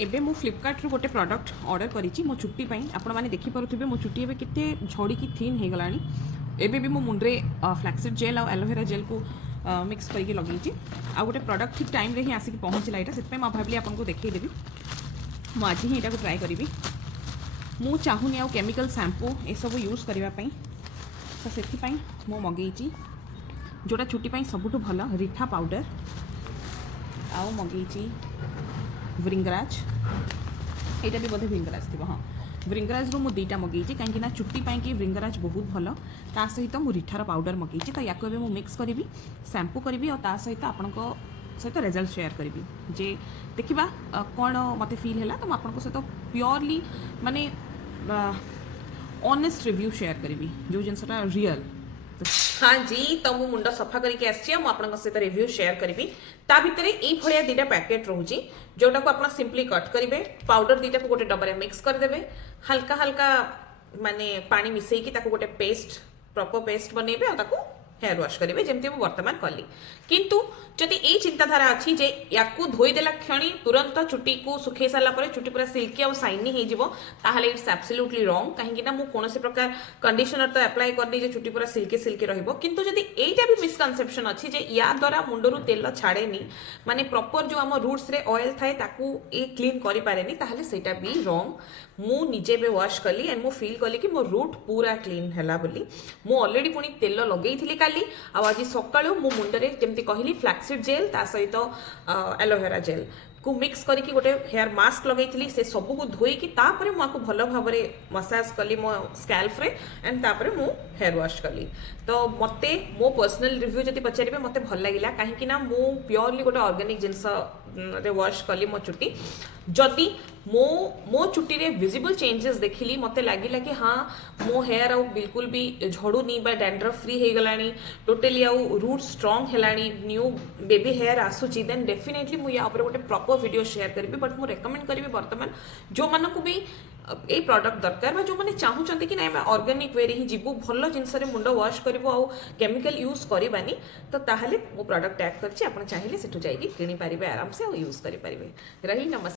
एबे मु फ्लिपकार्ट रू गोटे प्रोडक्ट ऑर्डर करी मो चुट्टी आपण मैंने देखिपे मो चुट्टी एबे केते झड़ी थिन हो गलानी एबे भी मो मुंडे फ्लैक्सीड जेल और एलोवेरा जेल को मिक्स करके लगे आ गोटे प्रोडक्ट ठीक टाइम रे ही आसिक पहुँचला यहाँ से भाविली आपको देखईदेवी मुझे आज ही यहाँ ट्राए करी मु चाहूनी आउ केमिकल शैम्पू ये सब यूज करने तो से मु मगई जोटा चुट्टी सबुठ भल रिठा पाउडर आउ मगई व्रिंगराज यहाँ भी बोधे व्रिंगराज थी हाँ व्रिंगराज रू मुझे दुईटा मगई कहीं चुट्टी कि व्रिंगराज बहुत भल ता सहित मु रिठार पाउडर मगई तो या मिक्स करी शैम्पू करी और ता सहित आपण सहित रिजल्ट शेयर करी जे देखा कौन मत फील है तो मुझे सहित प्योरली माने ऑनेस्ट रिव्यू शेयर करी जो जिनसा रियल हाँ जी तो मु मुंड सफा करके सहित रिव्यू शेयर करी ता भितर ये भाया दुटा पैकेट रोचे जोटा को आप सिंपली कट करेंगे पाउडर दुटा को गोटे डब्बा मिक्स करदे हल्का हल्का माने पानी मिसेकी गोटे पेस्ट प्रॉपर पेस्ट बनइबे और ताको हेयर वॉश करेंगे जमती मुझे बर्तमान कली किंतु जदि ये चिंताधारा अच्छी जे या धोईदेला क्षणी तुरंत चुट्टी को सुखे सारापर चुट्टी पूरा सिल्की और शाइनी हो इट्स एब्सोल्युटली रॉन्ग कहीं मुझे प्रकार कंडीशनर तो अप्लाई करनी जे चुट्टी पूरा सिल्की सिल्की रहिबो किंतु जदि एटा भी मिसकनसेप्शन अच्छी जे या द्वारा मुंडरू तेल छाड़ेनी माने प्रॉपर जो आम रूट्स रे ऑयल थाए ताकू ए क्लीन करि पारेनी ताहले सेटा भी रॉन्ग मु निजे बे वॉश कली एंड मु फील कली कि मो रूट पूरा क्लीन हैला बोली मु ऑलरेडी पुनी तेल लगेइथिली काली आज सकाळु मु मुंडरे जेमती कहली फ्लैक्सीड जेल ता सहित एलोवेरा जेल को मिक्स करके गोटे हेयर मास्क लगे से सबू को धोईकी तापर मुझे भल भाव मसाज कली मो स्कैल्फ रे एंड तापर मु हेयर वॉश कली तो मते मो पर्सनल रिव्यू जब पचारे मते भल लगिला कहीं मु प्योरली गोटे ऑर्गेनिक जिनस वॉश कली मो चुट्टी जदि मो चुट्टी रे विजिबल चेंजेस देखिली मते लगिला कि हाँ मो हेयर आउ बिल्कुल भी झड़ूनी बा डैंड्रफ फ्री हो गलानी टोटली आउ रूट स्ट्रांग हेलानी न्यू बेबी हेयर आसुची देन डेफिनेटली मु या ऊपर गोटे प्रॉपर वीडियो शेयर करी बट मु रेकमेंड करी बर्तमान जो मानक भी ये प्रोडक्ट दरकार जो मैंने चाहूँगी कि ना ऑर्गेनिक वे ही जीवु भल जिनस मुंड वॉश करूँ आउ केमिकल यूज करवानी तो ताहले मो प्रोडक्ट टैग कर चाहिए से जाकि किनी पारे आराम से यूज करें रही नमस्कार।